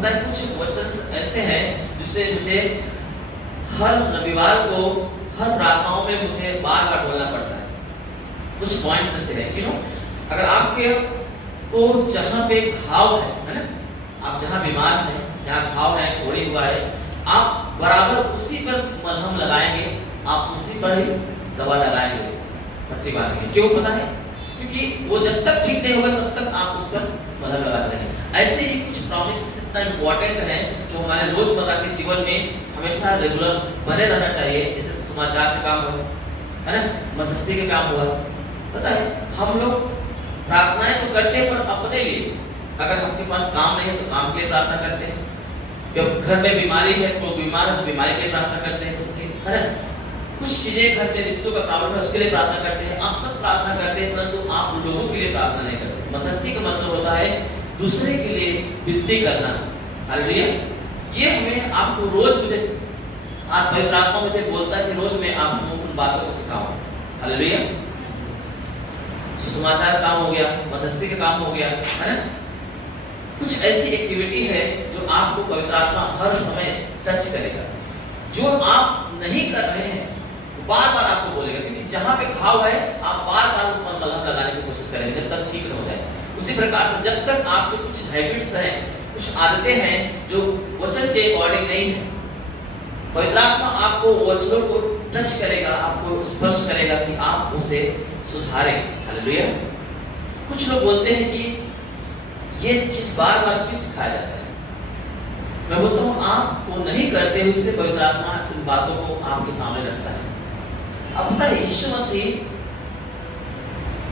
पता है कुछ वचन ऐसे हैं जिससे मुझे हर रविवार को हर प्रार्थनाओं में मुझे बार बार बोलना पड़ता है। कुछ पॉइंट्स ऐसे हैं, यू नो, अगर आपके को जहां पे घाव है ना, आप जहां बीमार हैं, जहां घाव है, फोड़ी हुआ है, आप बराबर उसी पर मलहम लगाएंगे, आप उसी पर ही दवा लगाएंगे, पट्टी बांधेंगे। क्यों पता है? क्योंकि वो जब तक ठीक नहीं होगा तब तक आप उस पर मलहम लगाते रहेंगे। ऐसे ही कुछ प्रॉमिस इतना इंपॉर्टेंट है जो हमारे रोजमर्रा के जीवन में हमेशा रेगुलर बने रहना चाहिए। जैसे समाचार का काम हुआ, है ना, मध्यस्थी के काम हुआ, पता है हम लोग प्रार्थनाएं तो करते हैं पर अपने लिए। अगर आपके पास काम नहीं है तो काम के लिए प्रार्थना करते हैं, जब घर में बीमारी है तो बीमार है तो बीमारी के लिए प्रार्थना करते हैं, है ना, कुछ चीजें घर में रिश्तों का प्रॉब्लम है उसके लिए प्रार्थना करते हैं। आप सब प्रार्थना करते हैं परंतु आप लोगों के लिए प्रार्थना नहीं करते। मध्यस्थी का मतलब होता है दूसरे के लिए विनती करना। हालेलुया। ये हमें आपको रोज मुझे आज पवित्र आत्मा मुझे बोलता है कि रोज मैं आपको उन बातों को सिखाऊं। हालेलुया। सुसमाचार काम हो गया, मध्यस्थी का काम हो गया, है ना। कुछ ऐसी एक्टिविटी है जो आपको पवित्र आत्मा हर समय टच करेगा। जो आप नहीं कर रहे हैं बार बार आपको बोलेगा, क्योंकि जहां पे घाव है आप बार बार उस पर मलहम लगाने की कोशिश करेंगे जब तक ठीक न हो जाए। उसी प्रकार से जब तक आपके कुछ हैबिट्स हैं, कुछ आदतें हैं जो वचन के अकॉर्डिंग नहीं है, पवित्र आत्मा आपको वचनों को टच करेगा, आपको स्पर्श करेगा कि आप उसे सुधारें। हालेलुया। कुछ लोग बोलते हैं कि ये चीज बार बार क्यों सिखाया जाता है? मैं बोलता हूँ आपको नहीं करते इसलिए पवित्र आत्मा इन बातों को आपके सामने रखता है। अब पता है यीशु मसीह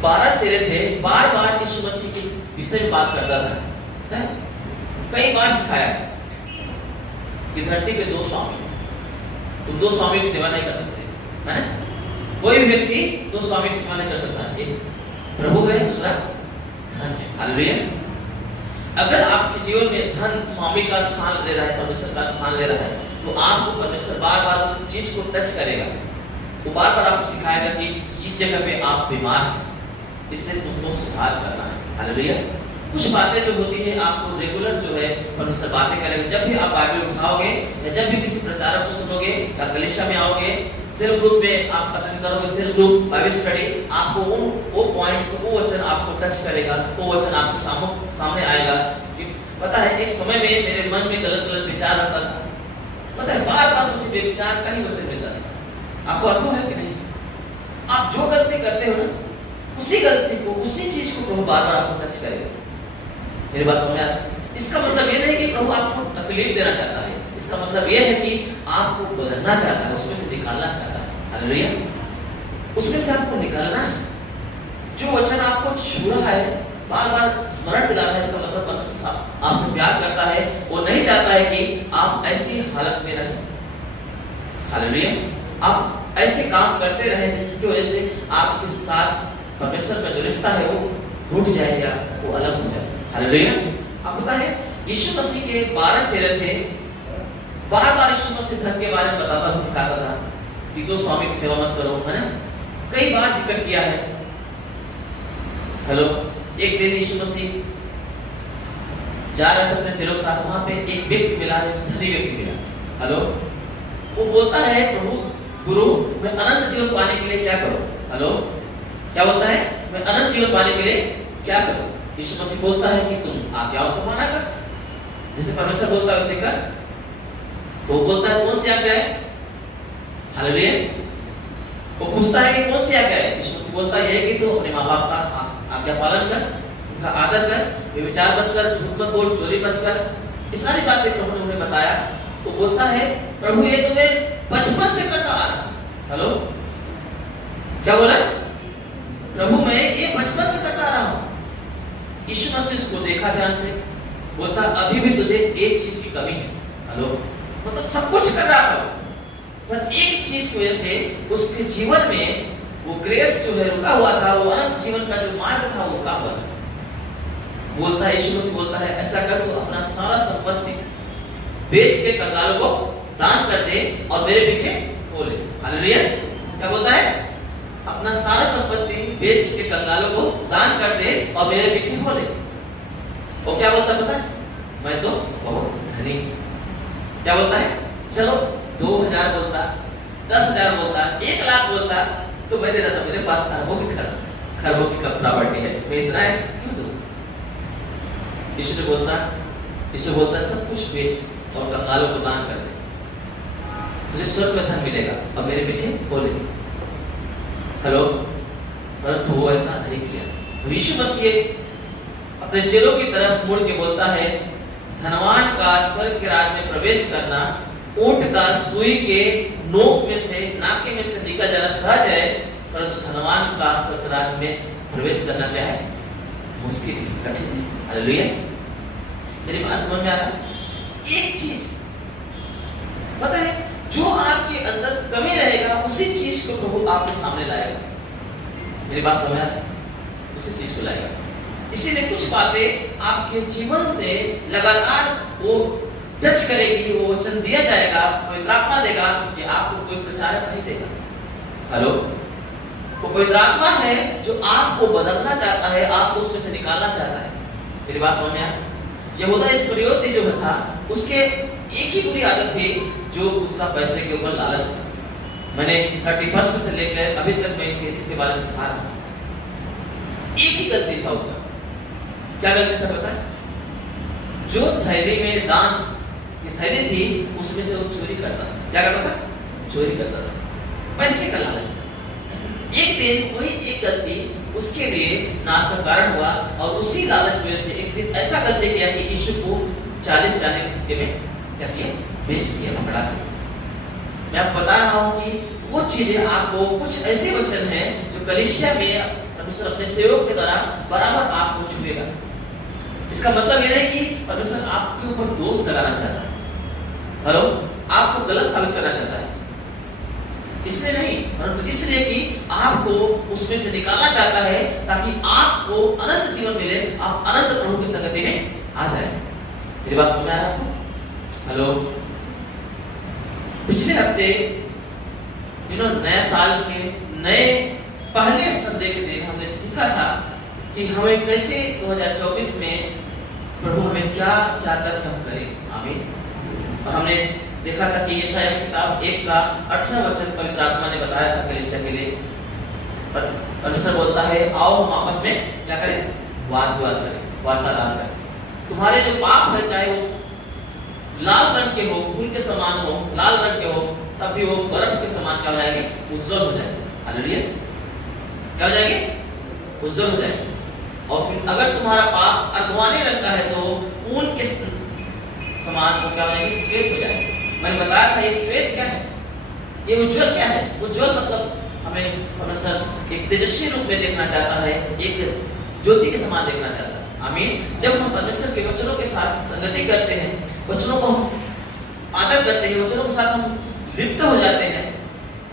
12 चेले थे, बार बार यीशु मसीह के विषय में बात करता था। कई बार सिखाया कि धरती पे 2 स्वामी, तुम 2 स्वामी की सेवा नहीं कर सकते, है ना। कोई भी व्यक्ति 2 स्वामी की सेवा नहीं कर सकता। एक प्रभु है, दूसरा धन है। हालेलुया। अगर आपके जीवन में धन स्वामी का स्थान ले रहा है, परमेश्वर का स्थान ले रहा है, तो आपको परमेश्वर बार बार उस चीज को टच करेगा। वो बार बार आपको सिखाएगा कि इस जगह पे आप बीमार हैं, इससे तुमको सुधार करना है। हालेलुया। कुछ बातें जो होती है आपको रेगुलर जो है परमेश्वर बातें करेंगे। जब भी आप बाइबल उठाओगे या जब भी किसी प्रचारक को सुनोगे या कलीसिया में आओगे, सेल्फ ग्रुप में आप अटेंड करोगे, सेल्फ ग्रुप बाइबल स्टडी, आपको वो पॉइंट्स, वो वचन आपको टच करेगा, वो वचन आपके सामने आएगा। पता है एक समय में मेरे मन में गलत गलत विचार आता था, पता है बार बार मुझे बेविचार का ही वचन मिलता था। आपको अनुभव है कि नहीं? आप जो गलती करते हो ना, उसी गलती को, उसी चीज को प्रभु बार बार आपको टच करेगा। मेरी बात समझ आ? इसका मतलब ये नहीं कि प्रभु आपको तकलीफ देना चाहता है, इसका मतलब ये है कि आपको बदलना चाहता है, उसमें से निकालना चाहता है। हालेलुया। उसमें से आपको निकालना है। जो वचन आपको छू रहा है, बार बार स्मरण दिलाना है, इसका मतलब परमेश्वर आपसे प्यार करता है। वो नहीं चाहता है कि आप ऐसी हालत में रहें। हालेलुया। आप ऐसे काम करते रहे जिसकी वजह से आपके साथ परमेश्वर का जो रिश्ता है वो टूट जाए या वो अलग हो जाए। हालेलुया। आप पता है यीशु मसीह के 12 चेले थे, बार बार यीशु मसीह धन के बारे में बताता था, सिखाता था कि 2 स्वामी की सेवा मत करो, है ना। कई बार जिक्र किया है। हेलो। एक दिन यीशु मसीह जा रहे थे अपने चेलों के साथ, वहां पे एक व्यक्ति मिला, धनी व्यक्ति मिला। हेलो। वो बोलता है प्रभु गुरु मैं अनंत जीवन पाने के लिए क्या करूं? हेलो। क्या बोलता है? मैं अनंत जीवन पाने के लिए क्या करूं? यीशु मसीह बोलता है कि तुम आज्ञाओं को माना कर, जैसे परमेश्वर बोलता है वैसे कर। तो बोलता है कौन सी आज्ञा है? हालेलुया। वो पूछता है कि कौन सी आज्ञा है? यीशु मसीह बोलता है कि तो अपने माँ बाप का आज्ञा पालन कर, उनका आदर कर, व्यभिचार मत कर, झूठ मत बोल, चोरी मत कर। ये सारी बातें प्रभु ने उन्हें बताया। तो बोलता है प्रभु ये तो मैं बचपन से करता आ रहा। हेलो। क्या बोला? प्रभु मैं ये बचपन से करता आ रहा हूं। यीशु मसीह उसको देखा ध्यान से, बोलता अभी भी तुझे एक चीज की कमी है। हेलो। मतलब सब कुछ कर रहा था पर एक चीज की वजह से उसके जीवन में वो ग्रेस जो है रुका हुआ था, वो अनंत जीवन का जो मार्ग था वो रुका हुआ था। बोलता है यीशु मसीह बोलता है ऐसा कर तू अपना सारा संपत्ति बेच के कंगालों को दान कर दे और मेरे पीछे हो ले। हालेलुया। क्या बोलता है? अपना सारा संपत्ति बेच के कंगालों को दान कर दे और मेरे पीछे हो ले। वो क्या बोलता है पता है? मैं तो बहुत धनी क्या बोलता है, चलो 2000 बोलता, 10,000 बोलता, 1 लाख बोलता तो मैं दे देता, मेरे पास खरबों की प्रॉपर्टी है, मैं इतना है क्यों दूं? यीशु बोलता सब कुछ बेच और कंगालों को दान कर दे, तुझे स्वर्ग में धन मिलेगा और मेरे पीछे बोले। हेलो, परंतु वो ऐसा नहीं किया। तो यीशु मसीह अपने चेलों की तरफ मुड़ के बोलता है, धनवान का स्वर्ग के राज में प्रवेश करना ऊंट का सुई के नोक में से, नाके में से निकल जाना सहज है, परंतु धनवान का स्वर्ग राज में प्रवेश करना क्या है, मुश्किल है, कठिन है। हालेलुया, मेरी बात समझ में आ रहा है? एक चीज पता है, जो आपके अंदर कमी रहेगा उसी चीज को प्रभु आपके सामने लाएगा। मेरी बात समझ आ रहा है? उसी चीज को लाएगा। इसीलिए कुछ बातें आपके जीवन में लगातार वो टच करेगी, वो वचन दिया जाएगा, पवित्र आत्मा देगा कि आपको कोई प्रचारक नहीं देगा। हेलो, वो पवित्र आत्मा है जो आपको बदलना चाहता है, आपको उसमें से निकालना चाहता है। मेरी बात समझ में आ? यहूदा इस्करियोती जो था, उसके एक ही बुरी आदत थी, जो उसका पैसे के ऊपर लालच था। मैंने 31 से लेकर अभी तक मैं इसके बारे में सिखा रहा हूं। एक ही गलती था उसका। क्या गलती था पता है? जो थैली में दान की थैली थी उसमें से वो चोरी करता था। क्या करता था? चोरी करता था, पैसे का लालच था। एक दिन वही एक गलती उसके लिए नाश का कारण हुआ, और उसी लालच में से एक दिन ऐसा गलती किया कि यीशु को 40 चांदी के सिक्के में क्या किया, बेच दिया, पकड़ा दिया। मैं आपको बता रहा हूं कि वो चीजें आपको, कुछ ऐसे वचन हैं जो कलीसिया में परमेश्वर अपने सेवक के द्वारा बराबर आपको छुएगा। इसका मतलब यह नहीं कि परमेश्वर आपके ऊपर दोष लगाना चाहता है, हेलो, आपको गलत साबित करना चाहता है, इसलिए नहीं, परंतु इसलिए कि आपको उसमें से निकालना चाहता है ताकि आपको अनंत जीवन मिले, आप अनंत प्रभु की संगति में आ जाए। मेरी बात समझ में आ रहा है आपको? हेलो, पिछले हफ्ते नए साल के नए पहले संडे के दिन हमने सीखा था कि हमें कैसे 2024 में प्रभु हमें क्या चाहकर हम करें। आमीन। और हमने देखा था कि यशायाह की किताब 1 का 18 वचन पवित्र आत्मा ने बताया था कलीसिया के लिए। परमेश्वर बोलता है, आओ हम आपस में क्या करें, वाद-विवाद करें, वार्तालाप करें। तुम्हारे जो पाप है, चाहे वो लाल रंग के हो, फूल के समान हो, लाल रंग के हो, तब भी वो बर्फ के समान क्या हो जाएंगे, उज्जवल हो जाएंगे। हालेलुया, क्या हो जाएंगे, उज्जवल हो जाएंगे। और फिर अगर तुम्हारा पाप अगवानी रंग का है तो ऊन के समान को क्या हो जाएंगे, श्वेत हो जाएंगे। मैंने बताया था ये श्वेत क्या है, ये उज्जवल क्या है। उज्जवल मतलब हमें परमेश्वर एक तेजस्वी रूप में देखना चाहता है, एक ज्योति के समान देखना चाहता है। आमीन। जब हम परमेश्वर के वचनों के साथ संगति करते हैं, वचनों को हम आदर करते हैं, वचनों के साथ हम लिप्त हो जाते हैं,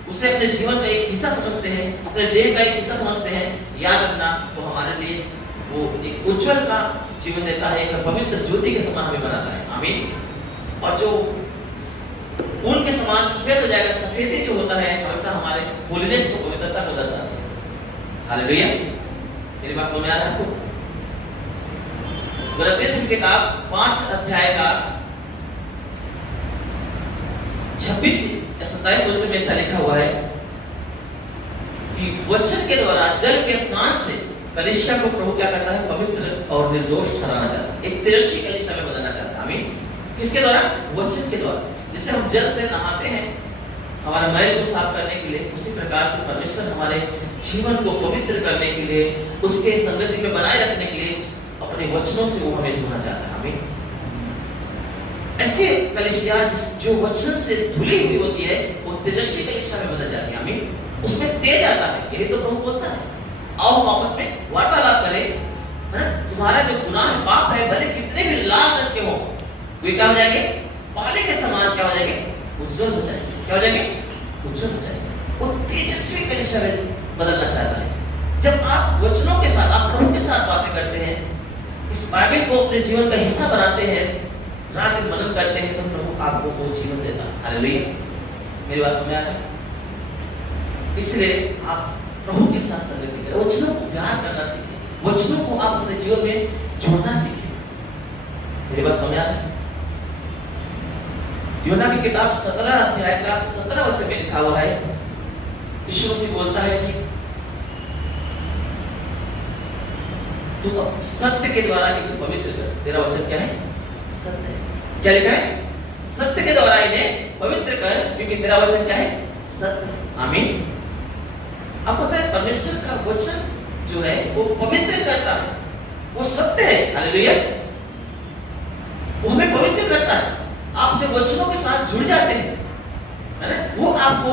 उसे अपने जीवन का एक हिस्सा समझते हैं, अपने देह का एक हिस्सा समझते हैं, याद रखना वो हमारे लिए वो एक उज्जवल का जीवन देता है, एक पवित्र ज्योति के समान हमें बनाता है। आमीन। और जो ऊन के समान सफेद हो जाएगा, सफेदी जो होता है हमेशा हमारे होलीनेस को, पवित्रता को दर्शाता है। हालेलुया, मेरी बात समझ में आ रहा है आपको? गलातियों की किताब 5 अध्याय का 26 या 27 वचन में ऐसा लिखा हुआ है कि वचन के द्वारा जल के स्नान से कलीसिया को प्रभु क्या करता है, पवित्र और निर्दोष ठहराना चाहता है, एक तेजस्वी कलीसिया में बदलना चाहता है। आमीन। किसके द्वारा? वचन के द्वारा। जैसे हम जल से नहाते हैं हमारे मैल को साफ करने के लिए, उसी प्रकार से परमेश्वर हमारे जीवन को पवित्र करने के लिए, उसके संगति में बनाए रखने के लिए अपने वचनों से वो हमें धोना चाहता है। आमीन। ऐसे कलीसिया जो वचन से धुली हुई होती है वो तेजस्वी कलीसिया में बदल जाती है। आमीन। उसमें तेज आता है। यही तो प्रभु बोलता है, आओ हम आपस में वार्तालाप करें, है ना? तुम्हारा जो गुनाह है, पाप है, भले कितने भी लाल रंग के हो, वे क्या हो जाएंगे, पाले के समान क्या हो जाएंगे, उज्जवल हो जाएंगे। क्या हो जाएंगे, उज्जवल हो जाएंगे। वो तेजस्वी कलीसिया में बदलना चाहता है। जब आप वचनों के साथ, आप प्रभु के साथ बातें करते हैं, इस बाइबल को अपने जीवन का हिस्सा बनाते हैं, रात दिन मनन करते हैं, तो प्रभु आपको वो जीवन देता है। हालेलुया, मेरी बात समझ आ रही है? इसलिए आप प्रभु के साथ संगति करें, वचनों को प्यार करना सीखें, वचनों को आप अपने जीवन में जोड़ना सीखें। मेरी बात समझ आ रही है? यूहन्ना की किताब 17 अध्याय का 17 वचन में लिखा हुआ है, यीशु मसीह बोलता है कि तू सत्य के द्वारा इन्हें पवित्र कर। तेरा वचन क्या है? सत्य है। क्या लिखा है? सत्य के द्वारा इन्हें पवित्र कर, क्योंकि तेरा वचन क्या है? सत्य है। आमीन। आप पता है परमेश्वर का वचन जो है वो पवित्र करता है, वो सत्य है। हालेलुया। वो हमें पवित्र करता है। आप जब वचनों के साथ जुड़ जाते हैं, है ना, वो आपको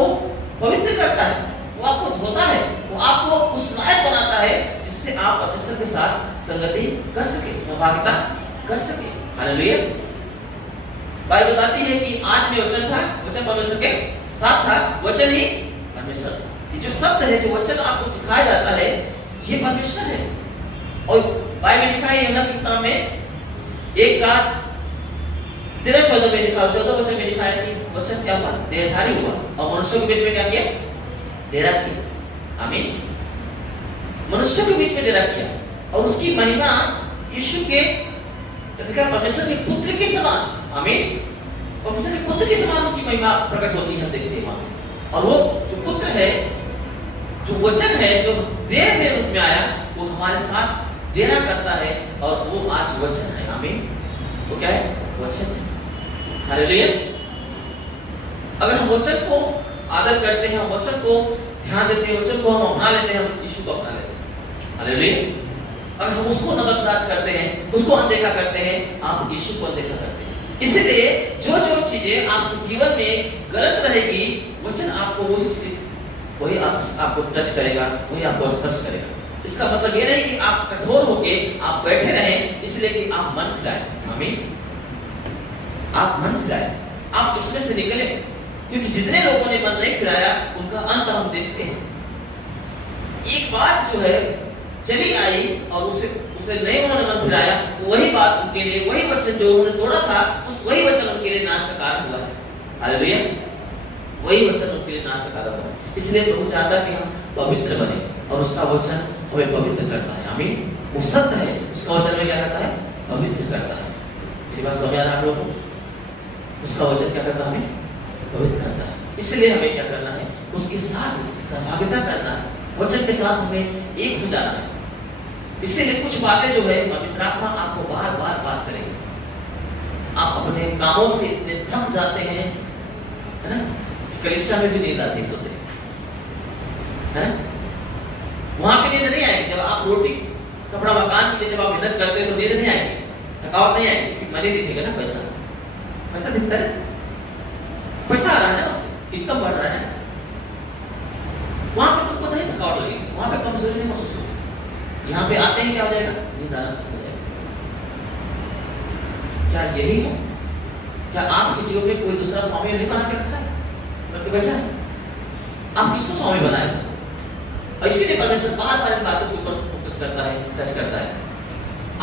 पवित्र करता है, वो आपको धोता है, वो आपको उस लायक बनाता है जिससे आप परमेश्वर के साथ संगति कर सके, सहभागिता कर सके। हालेलुया। बाइबल बताती है कि आज में वचन था, वचन परमेश्वर के साथ था, वचन ही परमेश्वर था। ये जो शब्द है, जो वचन आपको सिखाया जाता है, ये परमेश्वर है। और बाइबल लिखा है यूहन्ना की किताब में 1:13-14 में लिखा, 14 वचन में लिखा है कि वचन क्या हुआ? देहधारी हुआ और मनुष्यों के बीच में क्या किया? डेरा किया। आमीन। मनुष्यों के बीच में डेरा किया और उसकी महिमा यीशु के परमेश्वर के पुत्र के समान। आमीन। परमेश्वर के पुत्र के समान उसकी महिमा प्रकट होती है, हम देखते हैं वहां। और वो जो पुत्र है, जो वचन है, जो देह में रूप में आया, वो हमारे साथ डेरा करता है और वो आज वचन है। आमीन। वो क्या है? वचन है। हालेलुया। अगर हम वचन को आदर करते हैं, वचन को ध्यान देते हैं, वचन को हम अपना लेते हैं, हम यीशु को अपना लेते हैं। हालेलुया। अगर हम उसको नजरअंदाज करते हैं, उसको अनदेखा करते हैं, आप यीशु को अनदेखा करते हैं। इसलिए जो जो चीजें आपके जीवन में गलत रहेगी, वचन आपको वही आपको टच करेगा, वही आपको स्पर्श करेगा। इसका मतलब ये नहीं कि आप कठोर होके आप बैठे रहें, इसलिए कि आप मन फिराए। आमीन। आप मन फिराए, आप उसमें से निकले, क्योंकि जितने लोगों ने मन नहीं फिराया उनका अंत हम देखते हैं। एक बात जो है चली आई और उसे नहीं उन्होंने मन फिराया, वही बात उनके लिए, वही वचन जो उन्होंने तोड़ा था, वही वचन उनके लिए नाश का कारण हुआ है। हालेलुया। वही वचन उनके लिए नाश का कारण हुआ। इसलिए प्रभु चाहता है कि हम पवित्र बने और उसका वचन हमें पवित्र करता है। आमीन। वो सत्य है, उसका वचन में क्या करता है? पवित्र करता है। मेरी बात समझ आ रहा है आप लोगों को? उसका वचन क्या करता है? हमें पवित्र करता है। इसलिए हमें क्या करना है? उसके साथ सहभागिता करना है, वचन के साथ हमें एक हो जाना है। इसीलिए कुछ बातें जो है पवित्र आत्मा आपको बार बार बात करेगी। आप अपने कामों से इतने थक जाते हैं, है ना, कलीसिया में भी नींद आती सोते है ना, वहां पे नींद नहीं आएगी। जब आप रोटी कपड़ा मकान के लिए जब आप मेहनत करते हैं तो नींद नहीं आएगी, थकावट नहीं आएगी, मनी दिखेगा ना, पैसा दिखता है, पैसा आ रहा है ना, उससे इनकम बढ़ रहा है। वहां पे तुमको नहीं थकावट लगेगी, वहां पे कमजोरी नहीं महसूस होगी। यहाँ पे आते ही क्या हो जाएगा? नींद आना शुरू हो जाएगा। क्या यही है? क्या आपके जीवन में कोई दूसरा स्वामी नहीं बना के रखा है, बल्कि बैठा है? आप किसको स्वामी बनाए? और इसीलिए परमेश्वर बार बार इन बातों के ऊपर फोकस करता है, टच करता है।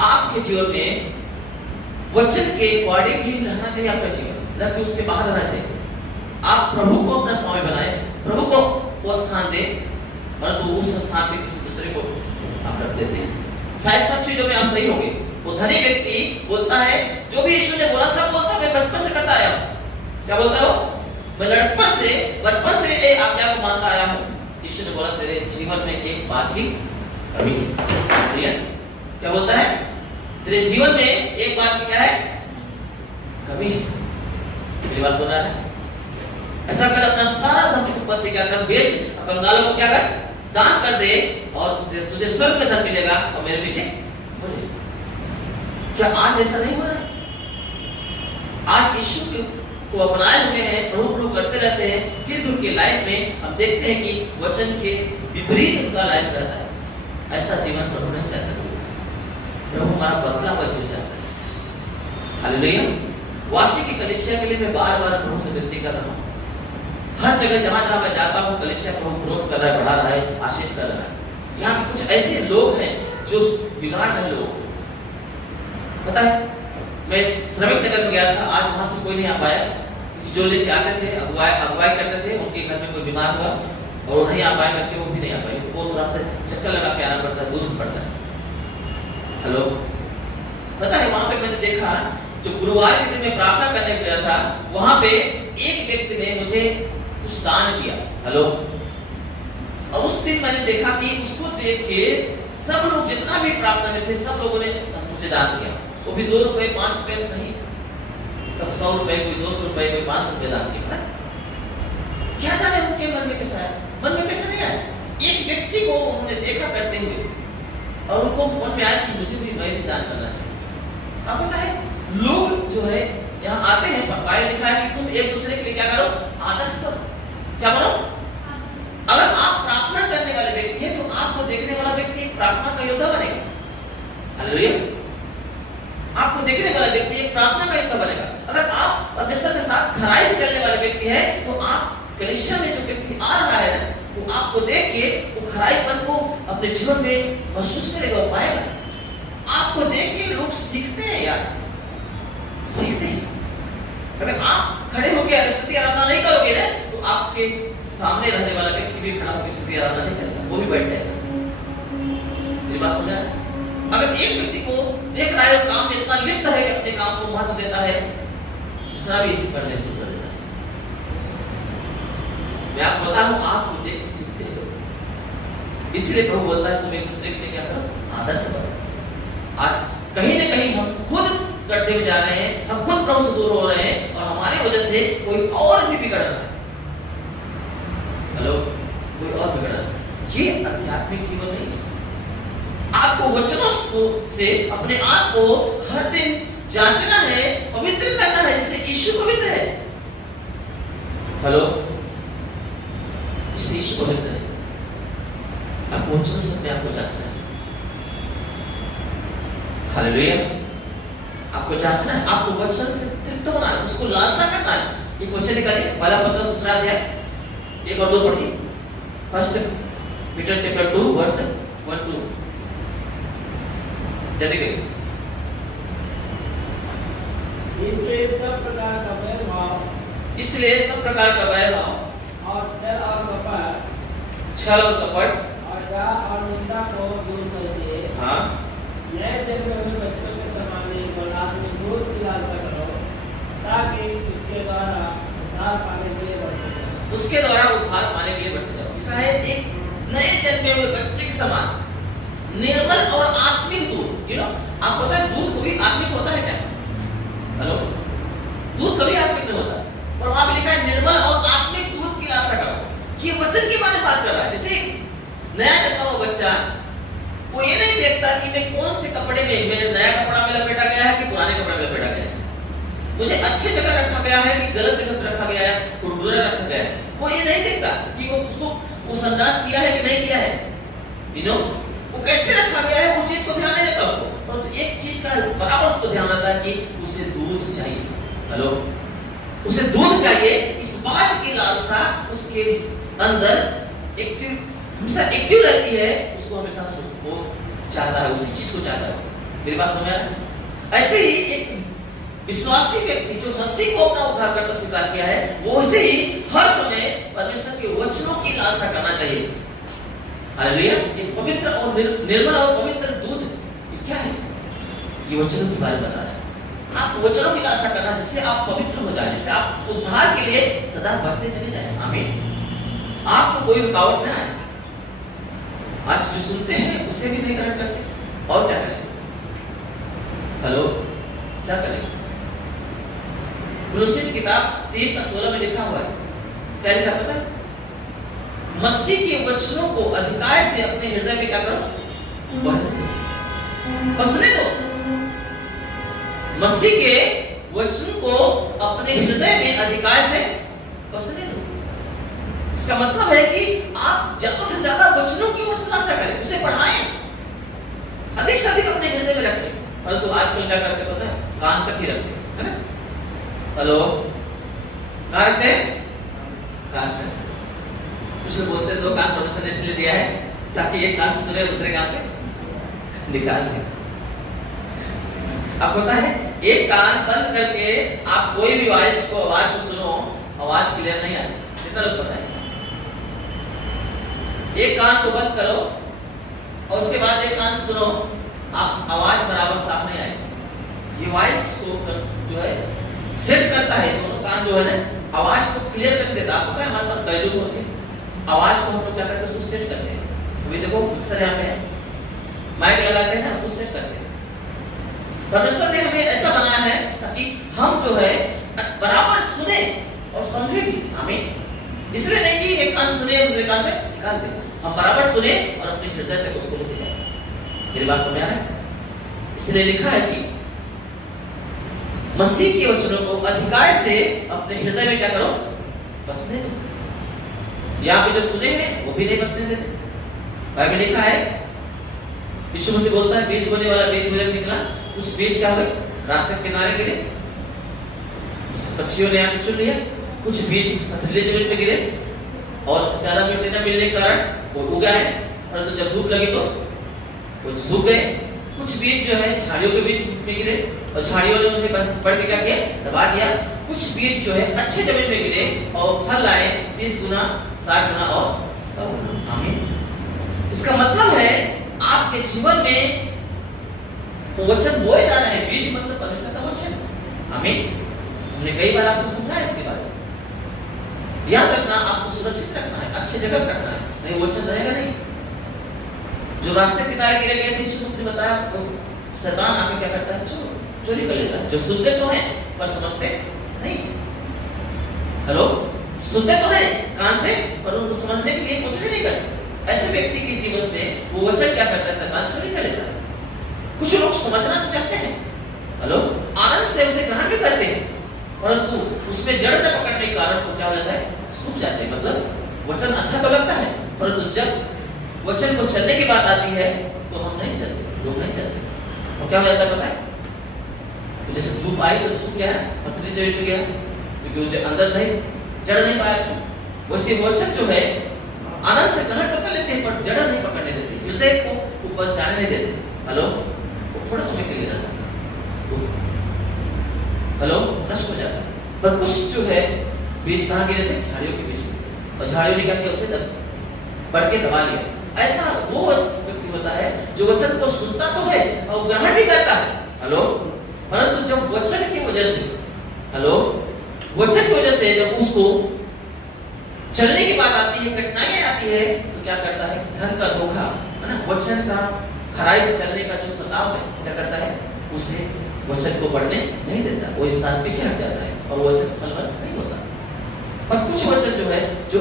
आपके जीवन में वचन के अकॉर्डिंग ही रहना चाहिए आपका जीवन, न कि उसके बाहर रहना चाहिए। आप प्रभु को अपना स्वामी बनाए, प्रभु को वो स्थान दे, परंतु उस स्थान पे किसी दूसरे को आप रख देते हैं। शायद सब चीजों में आप सही होंगे। वो धनी व्यक्ति बोलता है, जो भी यीशु ने बोला सब बोलता है, मैं बचपन से करता आया हूं। क्या बोलता हो? मैं बचपन से ये आज्ञा को मानता आया हूं। यीशु ने बोला तेरे जीवन में एक बात की कमी है। क्या बोलता है? तेरे जीवन में एक बात की क्या है? कमी है। इसलिए बात सुन रहा है, ऐसा कर अपना सारा धन संपत्ति क्या कर, बेच, कंगालों को क्या कर, दान कर दे, और तुझे स्वर्ग में धन मिलेगा और मेरे पीछे बोले। क्या आज ऐसा नहीं हो रहा है? आज यीशु को अपनाए हुए हैं, प्रभु करते रहते हैं, फिर भी उनके लाइफ में हम देखते हैं कि वचन के विपरीत उनका लाइफ रहता है। ऐसा जीवन प्रभु नहीं चाहता। प्रभु हमारा बदला हुआ जीवन चाहता है। हालेलुया। वाशी की कलीसिया के लिए मैं बार बार प्रभु से विनती कर रहा हूँ। हर जगह जहां जहां मैं जाता हूँ, कलीसिया प्रभु ग्रोथ कर रहा है, बढ़ा रहा है, आशीष कर रहा है। यहाँ पे कुछ ऐसे लोग हैं जो बिगाड़ रहे लोग। पता है, मैं श्रमिक नगर में गया था, आज वहां से कोई नहीं आ पाया। जो लेके आते थे, अगुवाई करते थे, उनके घर में कोई बीमार हुआ और वो नहीं आ पाए करके वो भी नहीं आ पाए। वो थोड़ा सा चक्कर लगा के आना पड़ता है, दूर पड़ता है। हेलो, पता है वहां पे मैंने देखा जो गुरुवार के दिन में प्रार्थना करने गया था, वहां पे एक व्यक्ति ने मुझे कुछ दान किया। हेलो, और उस दिन मैंने देखा कि उसको देख के सब लोग जितना भी प्रार्थना में थे, सब लोगों ने मुझे दान किया। वो भी 2 रुपए 5 रुपए नहीं, सब 100 रुपए, कोई 200 रुपए, कोई 500 रुपए दान किया। क्या जाने उनके मन में कैसा है, मन में कैसे नहीं आया। एक व्यक्ति को उन्होंने देखा करते हुए और उनको मन में आया कि मुझे भी मैं भी दान करना चाहिए। आपको पता है लोग जो है यहाँ आते हैं, बाइबल लिखा है कि तुम एक दूसरे के लिए क्या करो, आदर्श करो। क्या करो? अगर आप प्रार्थना करने वाले व्यक्ति हैं तो आपको देखने वाला व्यक्ति एक प्रार्थना का योद्धा बनेगा। हालेलुया। आपको देखने वाला व्यक्ति एक प्रार्थना का योद्धा बनेगा। अगर आप परमेश्वर के साथ खराई से चलने वाले व्यक्ति हैं तो आप कलीसिया में जो व्यक्ति आ रहा है ना, वो आपको देख के वो खराईपन को अपने जीवन में महसूस करेगा, पाएगा। आपको देख के लोग सीखते हैं यार, सीखते हैं। अगर आप खड़े होकर स्तुति आराधना नहीं करोगे ना, तो आपके सामने रहने वाला व्यक्ति भी खड़ा होकर स्तुति आराधना नहीं करेगा, वो भी बैठ जाएगा। मेरी बात समझा? अगर एक व्यक्ति को देख रहा है काम में इतना लिप्त है कि अपने काम को महत्व देता है, दूसरा भी इसी करने शुरू कर देता है। मैं आपको बता रहा हूं, आपको देख के सीखते हो। इसलिए प्रभु बोलता है तुम एक दूसरे के लिए क्या करो, आदर्श बनो। आज कहीं ना कहीं हम खुद करते हुए जा रहे हैं, हम खुद प्रभु से दूर हो रहे हैं और हमारी वजह से कोई और भी बिगड़ रहा है। हेलो, कोई और बिगड़ रहा है। ये आध्यात्मिक जीवन नहीं है। आपको वचनों से अपने आप को हर दिन जांचना है, पवित्र करना है, जिससे यीशु पवित्र है। हेलो, इससे यीशु पवित्र है। आपको वचनों से अपने आप को जांचना है। हालेलुया। आपको जांचना है, आपको वचन से तृप्त होना है, उसको लालसा करना है। एक वचन निकालिए, पहला पत्रस दूसरा अध्याय 1 और 2 पढ़िए। First Peter chapter 2 verse 1-2। जल्दी करिए। इसलिए सब प्रकार का वैरभाव और छल और कपट और निंदा को दूर करके हाँ नए जन्मे हुए बच्चों के समान आत्मिक दूध की लालसा करो, ताकि उसके द्वारा उद्धार पाने के लिए बढ़ते जाओ। उसके द्वारा उद्धार पाने के लिए बढ़ते जाओ। लिखा है एक नए जन्मे हुए बच्चे के समान निर्मल और आत्मिक दूध। आपको पता है दूध कभी आत्मिक होता है क्या? हेलो, दूध कभी आत्मिक नहीं होता। और वहां पे लिखा है निर्मल और आत्मिक दूध की लालसा करो। ये वचन के बारे में बात कर रहा है। जैसे नया जन्मा हुआ बच्चा, वो ये नहीं देखता कि मैं कौन से कपड़े में, मेरे नया कपड़ा में लपेटा गया है कि पुराने कपड़े में लपेटा गया है, मुझे अच्छे जगह रखा गया है कि गलत जगह रखा गया है, कुरकुरा रखा गया है। वो ये नहीं देखता कि वो उसको वो संदास किया है कि नहीं किया है। वो कैसे रखा गया है, वो चीज को ध्यान नहीं देता उसको। और तो एक चीज का बराबर उसको ध्यान रहता है कि उसे दूध चाहिए। हेलो, उसे दूध चाहिए। इस बात की लालसा उसके अंदर हमेशा एक्टिव रहती है। उसको हमेशा वो चाहता है, उसी चीज को चाहता है। मेरी बात समझ रहा है? ऐसे ही एक विश्वासी व्यक्ति जो मसीह को अपना उद्धारकर्ता स्वीकार किया है, वो उसे ही हर समय परमेश्वर के वचनों की लालसा करना चाहिए। हालेलुया। ये पवित्र और निर्मल और पवित्र दूध ये क्या है? ये वचनों के बारे में बता रहा है। आप वचनों की लालसा करना, जिससे आप पवित्र हो जाए, जिससे आप उद्धार के लिए सदा बढ़ते चले जाए। आमीन। आपको कोई रुकावट ना आए। आज जो सुनते हैं उसे भी नहीं ग्रहण करते, और क्या करें? हेलो, क्या करें? कुलुस्सी की किताब 3:16 में लिखा हुआ है। क्या लिखा पता है? मसीह के वचनों को अधिकार से अपने हृदय में क्या करो, बसने दो। मसीह के वचन को अपने हृदय में अधिकार से बसने दो। इसका मतलब है कि आप ज्यादा से ज्यादा वचनों की ओर से आशा करें, उसे पढ़ाएं, अधिक से अधिक अपने हृदय में रखें। परंतु आजकल क्या करते पता है? कान तक ही रखते है ना। हेलो, कहाँ रखते हैं? कान तक। कुछ लोग बोलते हैं 2 कान परमेश्वर ने इसलिए दिया है ताकि एक कान से सुने, दूसरे कान से निकाल दे। आपको पता है एक कान बंद करके आप कोई भी आवाज को सुनो, आवाज क्लियर नहीं आती। कितना लोग पता है? एक कान को बंद करो और उसके बाद एक कान से सुनो, आप आवाज बराबर साफ नहीं आएगी। ये वॉइस को जो है सेट करता है, दोनों कान जो है ना आवाज को क्लियर कर देता है। आपको क्या हमारे पास बैलून होती है, आवाज को हम लोग क्या करते हैं, उसको सेट करते हैं। अभी देखो अक्सर यहाँ पे है माइक लगाते हैं ना, उसको सेट करते हैं। परमेश्वर ने हमें ऐसा बनाया है ताकि हम जो है बराबर सुने और समझे भी। हमें इसलिए नहीं कि एक कान सुने दूसरे कान से निकाल दे, हम बराबर सुने और अपने हृदय तक उसको लेते जाए। मेरी बात समझ आ रहा है? इसलिए लिखा है कि मसीह के वचनों को अधिकार से अपने हृदय में क्या करो, बसने दो। यहाँ पे जो सुने हैं वो भी नहीं बसने देते। बाइबल में लिखा है, यीशु मसीह बोलता है बीज बोने वाला बीज मुझे निकला, कुछ बीज क्या हुए रास्ते के किनारे गिरे, पक्षियों ने आके चुन लिया, कुछ बीज पथरीली जमीन पे गिरे और ज्यादा मिट्टी न मिलने के कारण वो उगा है, परंतु जब धूप लगी तो वो सूख गए। कुछ बीज जो है झाड़ियों के बीच में गिरे और झाड़ियों ने उन्हें बढ़ के क्या किया, दबा दिया। कुछ बीज जो है अच्छे जमीन में गिरे और फल लाए 30 गुना, 60 गुना और 100 गुना। आमीन। इसका मतलब है आपके जीवन में वचन बोए जा रहे हैं। बीज मतलब परमेश्वर का वचन। आमीन। हमने कई बार आपको समझाया इसके बारे में। याद रखना, आपको सुरक्षित रखना है, अच्छे जगह रखना है, नहीं वचन रहेगा नहीं। जो रास्ते किनारे गिरे गए थे, यीशु मसीह ने बताया आपको, शैतान आके क्या करता है, चोरी कर लेता है। जो सुनते तो हैं पर समझते नहीं। हेलो, सुनते तो हैं कान से पर उनको समझने के लिए कोशिश नहीं करते। ऐसे व्यक्ति के जीवन से वो वचन क्या करता है, शैतान चोरी कर लेता है। कुछ लोग समझना तो चाहते हैं, हेलो, आनंद से उसे ग्रहण भी करते हैं, परंतु उसमें जड़ता पकड़ने के कारण वो क्या हो जाता है, सूख जाते हैं। मतलब वचन अच्छा तो लगता है, परंतु जब वचन को चलने की बात आती है तो हम नहीं चलते, लोग नहीं चलते। और क्या हो जाता है पता है, तो जैसे धूप आई तो सूख गया, पथरीली जमीन पे गया, क्योंकि वो अंदर नहीं जड़ नहीं पाया। वैसे वचन जो है आनंद से ग्रहण तो कर लेते हैं पर जड़ नहीं पकड़ने देते, हृदय को ऊपर जाने नहीं देते। हेलो, वो थोड़ा समय के लिए रहता है, हेलो, नष्ट हो जाता है। पर कुछ जो है बीज कहाँ गिरे थे, झाड़ियों के बीच में, और झाड़ियों ने क्या किया, उसे बढ़ के दबा लिया। ऐसा वो व्यक्ति होता है जो वचन को सुनता तो है और ग्रहण भी करता है, हेलो, परंतु जब वचन की वजह से, हेलो, वचन की वजह से जब उसको चलने की बात आती है, कठिनाइयां आती है, तो क्या करता है, धन का धोखा है ना, वचन का खराई से चलने का जो सताव है, क्या करता है, उसे वचन को बढ़ने नहीं देता। वो इंसान पीछे हट जाता है और वचन फलवंत नहीं होता। पर कुछ वचन जो है जो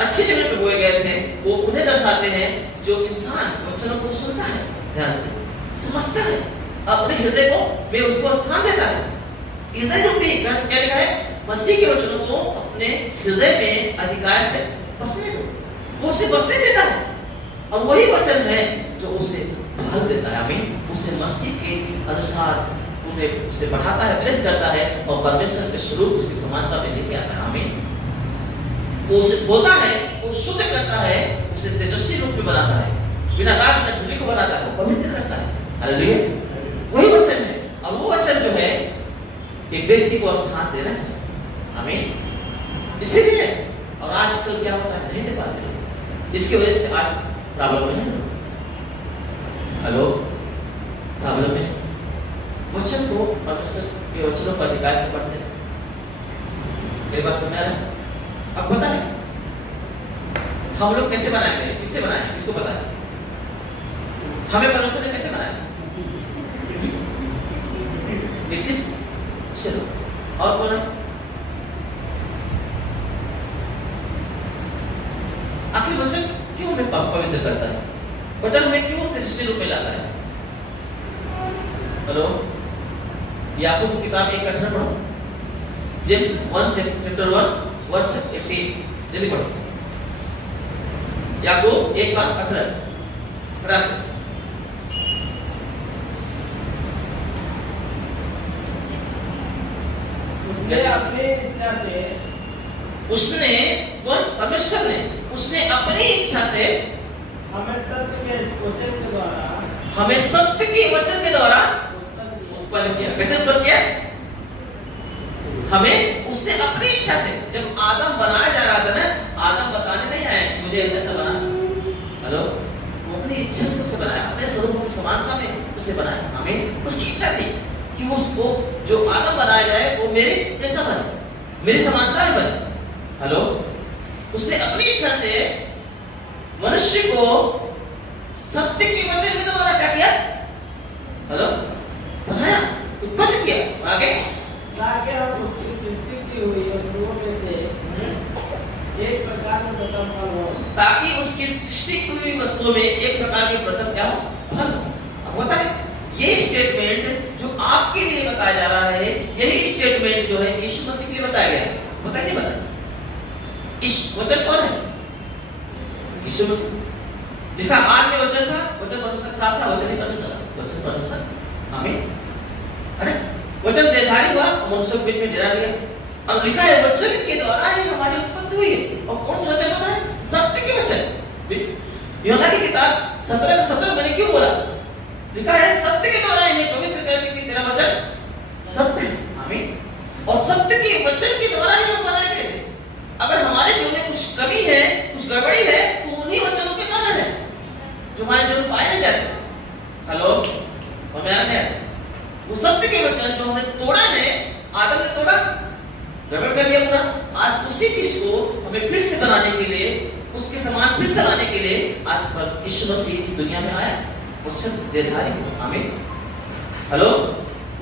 अच्छे जगह पे बोए गए थे, वो उन्हें दर्शाते हैं जो इंसान वचनों को सुनता है, ध्यान से समझता है, अपने हृदय को वे उसको स्थान देता है। हृदय रूपी क्या लिखा है, मसीह के वचनों को अपने हृदय में अधिकार से बसने दो। वो उसे बसने देता है और वही वचन है जो उसे फल देता है। आमीन। उसे मसीह के अनुसार उन्हें उसे बढ़ाता है, ब्लेस करता है और परमेश्वर के स्वरूप उसकी समानता में लेके आता है। आमीन। वो उसे बोलता है, वो शुद्ध करता है, उसे तेजस्वी रूप में बनाता है, बिना दाग बिना झुर्री को बनाता है, पवित्र करता है। हालेलुया। वही वचन है और वो वचन जो है एक व्यक्ति को स्थान देना चाहिए। आमीन। इसीलिए और आजकल क्या होता है, नहीं दे पाते, इसकी वजह से आज प्रॉब्लम है। हेलो, प्रॉब्लम है। वचन को परमेश्वर के वचनों पर अधिकार से पढ़ते हैं। मेरी बात समझ आ रहा है? अब पता है हम लोग कैसे बनाए गए, किससे बनाए, किसको पता है? हमें परमेश्वर ने कैसे बनाया? चलो और बोला, आखिर वचन क्यों हमें पवित्र करता है? वचन हमें क्यों तेजस्वी रूप में लाता है? हेलो, याकूब की किताब 1:18 पढ़ो, जेम्स 1 चैप्टर 1 वर्स 18 जल्दी पढ़ो। याकूब 1:18 उसने परमेश्वर ने उसने अपनी इच्छा से हमें सत्य के वचन के द्वारा उत्पन्न किया। कैसे उत्पन्न किया? हमें उसने अपनी इच्छा से, जब आदम बनाया जा रहा था ना, आदम बताने नहीं आए मुझे ऐसा बना, हेलो, वो अपनी इच्छा से उसे बनाया, अपने स्वरूप की समानता में उसे बनाया। हमें उसकी इच्छा थी कि उसको जो आदम बनाया जाए वो मेरे जैसा बने, मेरी समानता में बने। हेलो, उसने अपनी इच्छा से मनुष्य को सत्य के वचन के द्वारा क्या किया? हेलो, बनाया, उत्पन्न किया। आगे ताकि हम उसकी सृष्टि की हुई वस्तुओं में से एक प्रकार से प्रथम फल हो, ताकि उसकी सृष्टि की हुई वस्तुओं में एक प्रकार के प्रथम क्या हो? फल हो। अब होता है ये स्टेटमेंट जो आपके लिए बताया जा रहा है, यही स्टेटमेंट जो है यीशु मसीह के लिए बताया गया है। बताइए, बताइए इस वचन कौन है? यीशु मसीह। लिखा आद में वचन था, वचन परमेश्वर के साथ था, वचन ही परमेश्वर, वचन परमेश्वर। आमीन। अरे वचन देहधारी हुआ और मनुष्य के बीच में डेरा लिया। और लिखा है वचन के द्वारा ही हमारी उत्पत्ति हुई है। और कौन सा वचन होता है? सत्य के वचन। यूहन्ना की किताब 17 मैंने क्यों बोला? लिखा है सत्य के द्वारा इन्हें पवित्र करने की तेरा वचन सत्य है। आमीन। और सत्य के वचन के द्वारा ही हम बनाए गए थे। अगर हमारे जीवन में कुछ कमी है, कुछ गड़बड़ी है, तो उन्हीं वचनों के कारण है जो हमारे जीवन पाए नहीं जाते। हेलो, समझ आ रहा है? वो सत्य के वचन जो हमने तोड़ा है, आदम ने तोड़ा, गड़बड़ कर दिया पूरा। आज उसी चीज को हमें फिर से बनाने के लिए, उसके समान फिर से लाने के लिए आज पर यीशु मसीह इस दुनिया में आया। वचन देहधारी हुआ। आमीन। हेलो,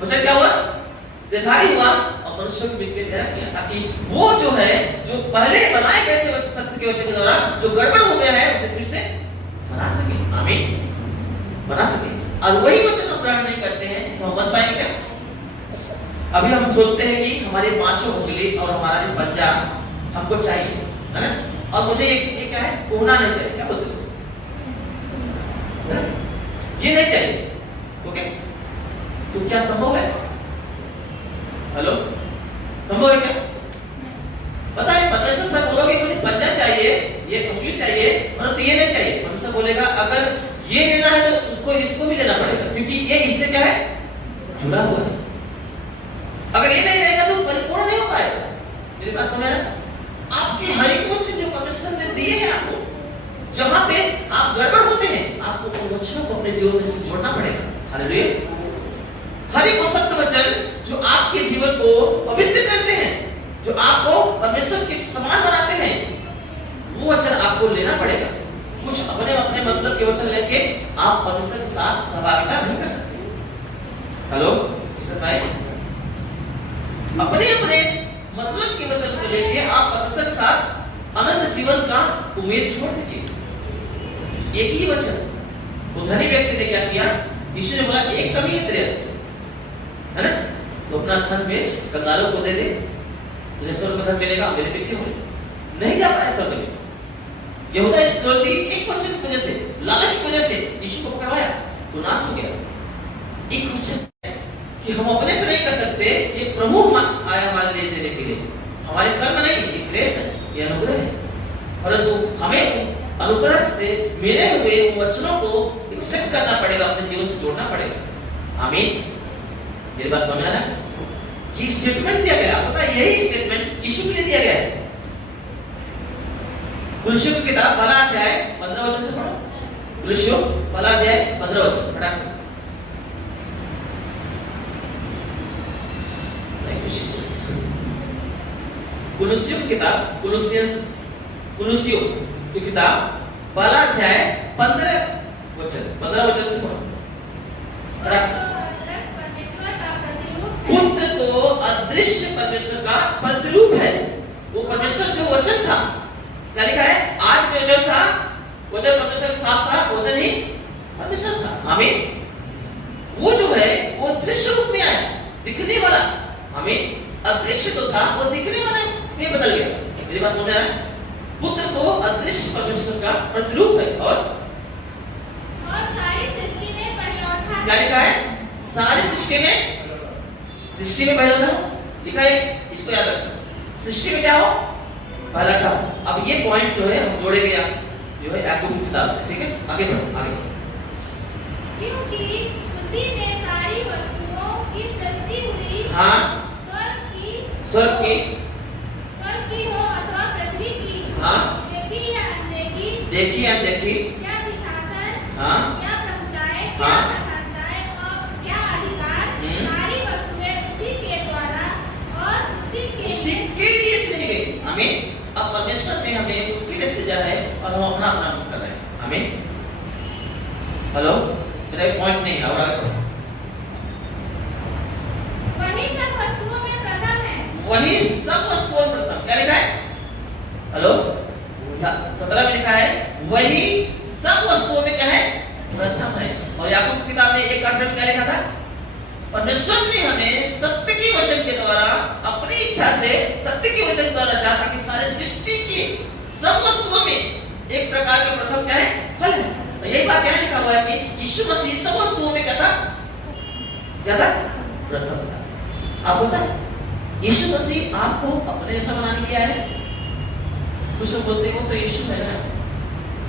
वचन क्या हुआ? देहधारी हुआ और मनुष्यों के बीच में डेरा किया, ताकि वो जो है, जो पहले बनाए गए थे सत्य के वचन के द्वारा, जो गड़बड़ हो गया है उसे फिर से बना सके। आमीन, बना सके। और वही वचन हम ग्रहण नहीं करते हैं तो हम बन पाएंगे क्या? अभी हम सोचते हैं कि हमारे 5 उंगली और हमारा जो पंजा हमको चाहिए, है ना? और मुझे ये क्या है? कोहना नहीं चाहिए। क्या बोलते हैं? ये नहीं चाहिए। ओके, तो क्या संभव है? हेलो, संभव है क्या? पता है, परमेश्वर से बोलोगे मुझे पंजा चाहिए, ये उंगली चाहिए, परंतु ये नहीं चाहिए। परमेश्वर बोलेगा अगर ये लेना है तो उसको इसको भी लेना पड़ेगा, क्योंकि ये इससे क्या है? जुड़ा हुआ है। अगर ये नहीं रहेगा तो परिपूर्ण नहीं हो पाएगा। मेरी बात समझ रहे हैं? आपके हर एक वचन जो परमेश्वर ने दिए हैं आपको, जहां पे आप गड़बड़ होते हैं, आपको उन वचनों को अपने जीवन में जोड़ना पड़ेगा। हालेलुया। हर एक सत्य वचन जो आपके जीवन को पवित्र करते हैं, जो आपको परमेश्वर के समान बनाते हैं, वो वचन आपको लेना पड़ेगा। कुछ अपने अपने मतलब के वचन लेके आप परमेश्वर के साथ सहभागिता नहीं कर सकते। हेलो, भाई, अपने अपने मतलब के वचन को लेके आप परमेश्वर के साथ अनंत जीवन का उम्मीद छोड़ दीजिए। एक ही वचन, वो धनी व्यक्ति ने क्या किया? यीशु ने बोला एक कमी है तेरे, है ना? तो अपना धन बेच, कंगालों को दे दे, तुझे स्वर्ग में धन मिलेगा, मेरे पीछे हो। नहीं जा पाया स्वर्ग में। यहूदा इस्करियोती एक वचन की वजह से, लालच की वजह से यीशु को पकड़वाया, तो नाश हो गया। एक वचन कि हम अपने से नहीं कर सकते, ये प्रभु आया हमारे लिए देने के लिए। हमारे कर्म नहीं, ये ग्रेस है, ये अनुग्रह है। परंतु हमें अनुग्रह से मिले हुए वचनों को एक्सेप्ट करना पड़ेगा, अपने जीवन से जोड़ना पड़ेगा। आमीन। ये बात समझ आ रहा है? ये स्टेटमेंट दिया गया, पता है, यही स्टेटमेंट यीशु के लिए दिया गया है। कुलुस्सियों की किताब 12 अध्याय 15 वचन से पढ़ो। कुलुस्सियों 12 अध्याय 15 वचन पढ़ा सकते। कुलुस्सियों की किताब, कुलुस्सियों की किताब 12 अध्याय 15 वचन से पढ़ो। पढ़ा सकते। पुत्र तो अदृश्य परमेश्वर का प्रतिरूप है। वो परमेश्वर जो वचन था, क्या लिखा है? आज में वचन था, वचन परमेश्वर के साथ था, वचन ही परमेश्वर था। आमीन। वो जो है वो दृश्य रूप में आया, दिखने वाला। आमीन। अदृश्य तो था, वो दिखने वाला ये बदल गया। मेरी बात समझ रहा है? पुत्र तो अदृश्य परमेश्वर का प्रतिरूप है। और सारी सृष्टि में पहले क्या लिखा है? सारी सृष्टि में पहला था। लिखा है, इसको याद रखना, सृष्टि में क्या हो? पहला था। अब ये पॉइंट जो है हम जोड़ेंगे जो है याकूब की किताब से। ठीक है, आगे बढ़ो, आगे। क्योंकि उसी में सारी वस्तुओं की सृष्टि हुई। हाँ, स्वर्ग की हो अथवा पृथ्वी की, हाँ, देखी या अनदेखी, देखी या देखी, क्या सिंहासन, हाँ, क्या प्रभुताएं, हाँ, क्या प्रधानताएं और क्या अधिकार, सारी आमीन। अब परमेश्वर ने हमें उसके लिए सजा है और हम अपना अपना कर रहे हैं, आमीन। हेलो, मेरा एक पॉइंट नहीं है, और आगे प्रश्न। वही सब वस्तुओं में प्रथम है। वही सब वस्तुओं में प्रथम, क्या लिखा है? हेलो, 17 में लिखा है वही सब वस्तुओं में क्या है? प्रथम है। और याकूब की किताब में 1:8 में क्या लिखा था? परमेश्वर ने हमें सत्य के वचन के द्वारा अपनी इच्छा से सत्य के वचन द्वारा चाहता कि सारे सृष्टि की सब वस्तुओं में एक प्रकार का प्रथम क्या है? फल है। तो यही बात क्या लिखा हुआ है कि यीशु मसीह सब वस्तुओं में क्या था? क्या था? प्रथम था। आप बोलता है यीशु मसीह आपको अपने जैसा बनाने के आया है? कुछ लोग बोलते हैं वो तो यीशु है ना।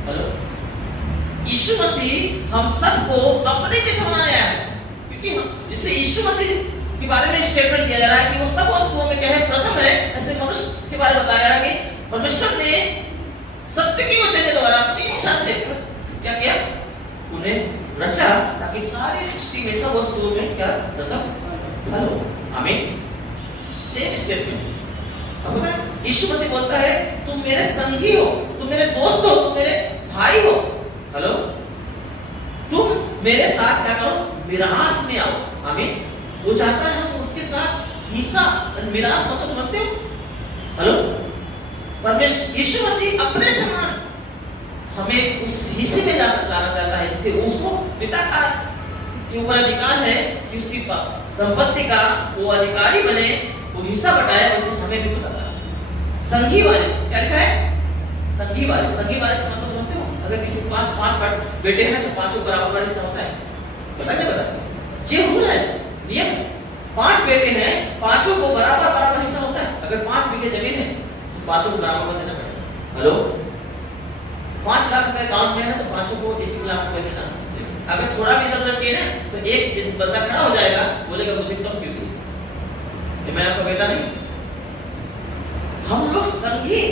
हेलो, यीशु मसीह हम सबको अपने जैसा बनाने आया है, क्योंकि जिससे यीशु मसीह के बारे में स्टेटमेंट दिया जा रहा है कि वो सब वस्तुओं में क्या है? प्रथम है। ऐसे मनुष्य के बारे में बताया जा रहा है कि परमेश्वर ने सत्य के वचन के द्वारा अपनी इच्छा से क्या किया? उन्हें रचा ताकि सारी सृष्टि में सब वस्तुओं में क्या? प्रथम फल हो, आमीन। Same statement. अब यीशु मसीह बोलता है तुम मेरे संगी हो, तुम मेरे दोस्त हो, तुम मेरे भाई हो। हेलो, तुम मेरे साथ क्या करो? मिरास में आओ, आमीन। वो चाहता है हम उसके साथ हिस्सा, मिरास मतलब समझते हो? हेलो, परमेश्वर यीशु मसीह अपने समान हमें उस हिस्से में लाना चाहता है जिसे उसको पिता का ऊपर अधिकार है कि उसकी संपत्ति का वो अधिकारी बने, वो हिस्सा बटाए। वैसे हमें भी बताता है संगी वारिस। क्या लिखा है? संगी वारिस। संगी वारिस मतलब समझते हो? अगर किसी के पास 5 बेटे हैं तो 5 बराबर का हिस्सा होता है। पता नहीं पता? ये रूल है, नियम। 5 बेटे हैं, 5 को बराबर हिस्सा होता है। अगर 5 बीघे जमीन है तो 5 को बराबर का देना पड़ेगा। हेलो, 5 लाख रुपए अकाउंट में है तो 5 को 1 लाख रुपए देना। अगर थोड़ा भी इधर किए ना तो एक बंदा खड़ा हो जाएगा, बोलेगा मुझे कम क्यों दी? ये मैं आपका बेटा नहीं? हम लोग संगी,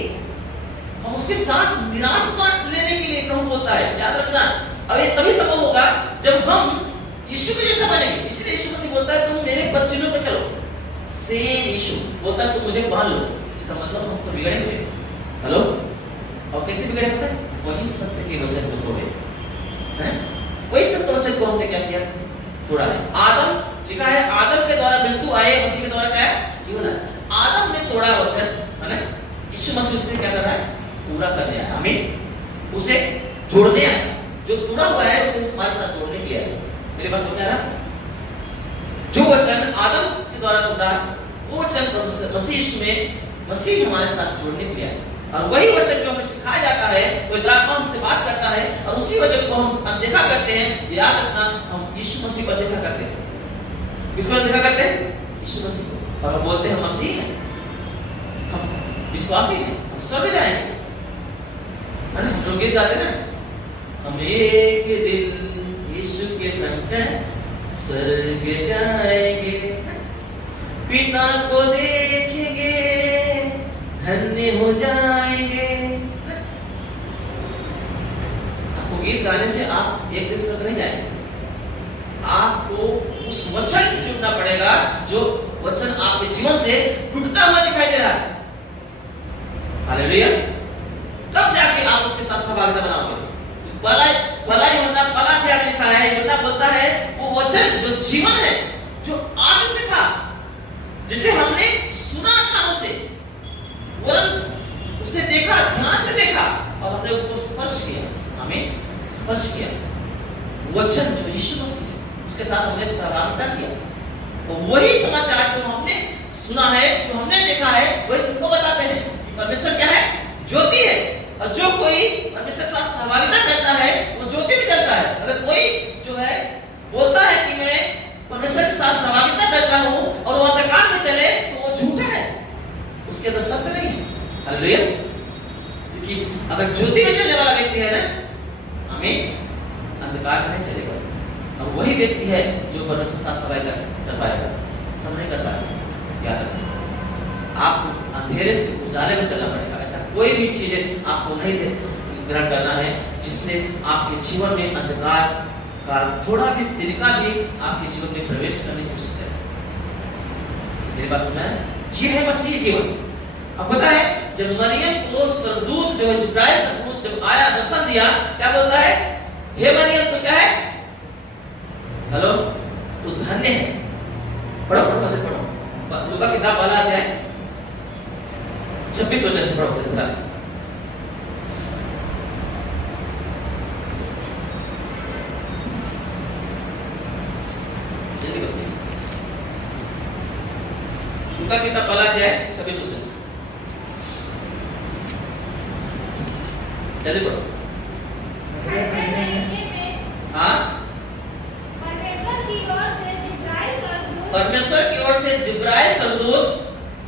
हम उसके साथ मिरास बांट लेने के लिए कहूं बोलता है, याद रखना। अब ये तभी संभव होगा जब हम यीशु के जैसा बनेंगे। इसलिए यीशु मसीह बोलता है तुम मेरे बच्चों पे चलो। सेम यीशु बोलता है तुम मुझे मान लो। इसका मतलब हम तो बिगड़े हुए। हेलो, और कैसे बिगड़े होते हैं? वही सत्य के वचन को तोड़े हैं। वही सत्य वचन को हमने क्या किया? तोड़ा है। आदम लिखा है आदम के द्वारा मृत्यु आए, मसीह के द्वारा क्या है? जीवन है। आदम ने तोड़ा वचन, है ना? यीशु मसीह उससे क्या कर रहा है? पूरा करने आया, आमीन। उसे जोड़ने आया। जो टूटा हुआ है उसे हमारे साथ जोड़ने के लिए आया। मेरे पास समझ आ रहा? जो वचन आदम के द्वारा टूटा, वो वचन मसीह यीशु में मसीह हमारे साथ जोड़ने के लिए आया। और वही वचन जो हमें सिखाया जाता है, वो आत्मा हमसे बात करता है, और उसी वचन को हम अनदेखा करते हैं। याद रखना, हम यीशु मसीह को अनदेखा करते हैं। किसको अनदेखा करते हैं? यीशु मसीह को। और हम बोलते हैं हम मसीह हैं, हम विश्वासी हैं, हम स्वर्ग जाएंगे। है ना? हम लोग गीत गाते ना, हम एक दिन यीशु के संग स्वर्ग जाएंगे, पिता को देखेंगे, धन्य हो जाएंगे। आपको गीत गाने से आप एक दिन स्वर्ग नहीं जाएंगे। आपको उस वचन से जुड़ना पड़ेगा, जो वचन आपके जीवन से टूटता हुआ दिखाई दे रहा है। हालेलुया। तब जाके आप उसके साथ सहभागिता बनाओगे। भलाई होना भला क्या लिखा है? योना बोलता है वो वचन जो जीवन है, जो आदि से था, जिसे हमने सुना कानों से, उसे देखा, ध्यान से देखा, और हमने उसको स्पर्श किया। हमें स्पर्श किया वचन जो यीशु मसीह, उसके साथ हमने सहभागिता किया। और वही समाचार जो हमने सुना है, जो हमने देखा है, वही तुमको बताते हैं कि परमेश्वर क्या है? ज्योति है। और जो कोई परमेश्वर के साथ सहभागिता करता है वो ज्योति में चलता है। अगर कोई जो है बोलता है कि मैं परमेश्वर के साथ सहभागिता करता हूं और वो अंधकार में चले, तो वो झूठा है, उसके अंदर सत्य नहीं है। हालेलुया। क्योंकि अगर ज्योति में चलने वाला व्यक्ति है ना, हमें अंधकार में नहीं चलेगा। और वही व्यक्ति है जो परमेश्वर के साथ सहभागिता कर पाएगा। सब नहीं कर पाएगा। याद रखिए, आपको अंधेरे से उजाले में चलना पड़ेगा। ऐसा कोई भी चीजें आपको नहीं ग्रहण करना है जिससे आपके जीवन में अंधकार का थोड़ा भी तिनका भी आपके जीवन में प्रवेश करने की कोशिश करें। मेरे पास सुना है, ये है मसीह जीवन। अब पता है जब मरियम को स्वर्गदूत जो है जिब्राइल स्वर्गदूत जब आया दर्शन दिया, क्या बोलता है? हे मरियम, तो क्या है? हेलो, तो धन्य है। पढ़ो पढ़ो वचन पढ़ो, लूका किताब वाला अध्याय 26 वचन से पढ़ो जरा। लूका किताब वाला अध्याय 26 वचन से जल्दी पढ़ो। हाँ, परमेश्वर की ओर से जिब्राइल स्वर्गदूत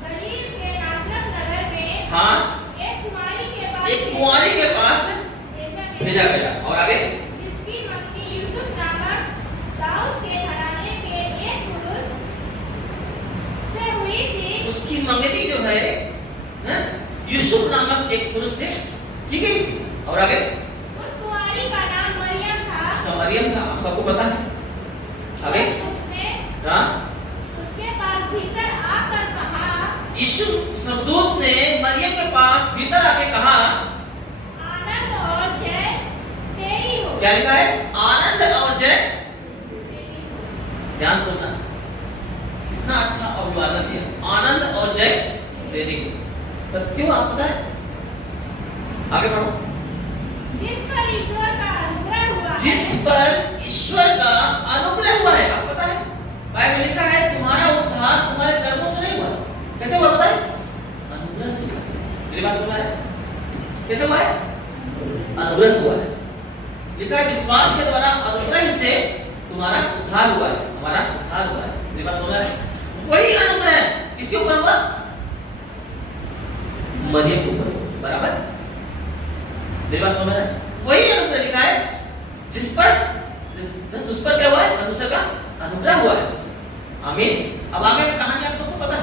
गलील के नासरत नगर में हाँ एक कुंवारी के पास भेजा गया। और आगे, जिसकी मंगनी यूसुफ नामक दाऊद के घराने के एक पुरुष से हुई थी। उसकी मंगनी जो है यूसुफ नामक एक पुरुष से की गई थी। और आगे, उस कुंवारी का नाम मरियम था। उसका मरियम था, आप सबको पता है। आगे, उसने हाँ, उसके पास भीतर आकर कहा, यीशु स्वर्गदूत ने मरियम के पास भीतर आके कहा, आनंद और जय तेरी हो। क्या लिखा है? आनंद और जय। ध्यान सुनना, कितना अच्छा अभिवादन दिया, आनंद और जय तेरी हो। पर क्यों, आप पता है? आगे बढ़ो। जिस पर ईश्वर का अनुग्रह हुआ है। जिस पर ईश्वर का अनुग्रह हुआ है। आप पता है, बाइबल में लिखा है तुम्हारा उद्धार तुम्हारे कर्मों से नहीं हुआ। कैसे हुआ पता है? अनुग्रह से हुआ। मेरी बात सुन रहा है? कैसे हुआ है? अनुग्रह से हुआ है। लिखा है विश्वास के द्वारा अनुग्रह से तुम्हारा उद्धार हुआ है, हमारा उद्धार हुआ है। मेरी बात सुन रहा है? वही अनुग्रह किसके ऊपर हुआ? मरियम के ऊपर, बराबर। मेरी बात समझ रहा है? वही अनुग्रह लिखा है जिस पर क्या हुआ है? मनुष्य का अनुग्रह हुआ है। आमीन। अब आगे की कहानी आप सबको पता है